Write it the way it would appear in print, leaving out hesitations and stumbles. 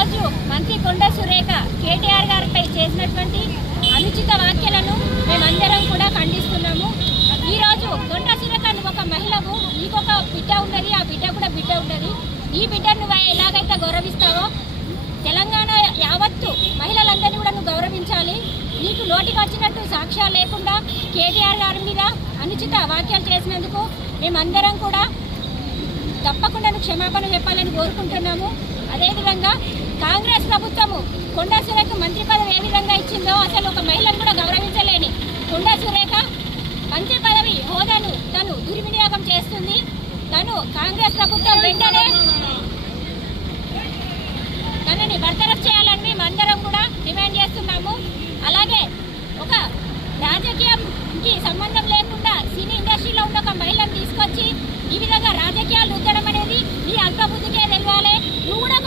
ఈరోజు మంత్రి కొండ సురేఖ కేటీఆర్ గారిపై చేసినటువంటి అనుచిత వ్యాఖ్యలను మేమందరం కూడా ఖండిస్తున్నాము. ఈరోజు కొండ సురేఖ నువ్వు ఒక మహిళకు, నీకొక బిడ్డ ఉన్నది, ఆ బిడ్డ కూడా బిడ్డ ఉన్నది. ఈ బిడ్డను నువ్వు ఎలాగైతే గౌరవిస్తావో తెలంగాణ యావత్తు మహిళలందరినీ కూడా నువ్వు గౌరవించాలి. నీకు నోటికి వచ్చినట్టు సాక్ష్యాలు లేకుండా కేటీఆర్ గారి మీద అనుచిత వ్యాఖ్యలు చేసినందుకు మేమందరం కూడా తప్పకుండా నువ్వు క్షమాపణ చెప్పాలని కోరుకుంటున్నాము. అదేవిధంగా కాంగ్రెస్ ప్రభుత్వము కొండ సురేఖ మంత్రి పదవి ఏ విధంగా ఇచ్చిందో, అసలు ఒక మహిళను కూడా గౌరవించలేని కొండ సురేఖ మంత్రి పదవి హోదాను తను దుర్వినియోగం చేస్తుంది. తను కాంగ్రెస్ ప్రభుత్వం వెంటనే తనని బర్తరఫ్ చేయాలని మేమందరం కూడా డిమాండ్ చేస్తున్నాము. అలాగే ఒక రాజకీయంకి సంబంధం లేకుండా సినీ ఇండస్ట్రీలో ఉన్న ఒక మహిళను తీసుకొచ్చి ఈ విధంగా రాజకీయాలు రుద్దడం అనేది నీ అల్పబుద్ధికే తెలవాలి. నువ్వు కూడా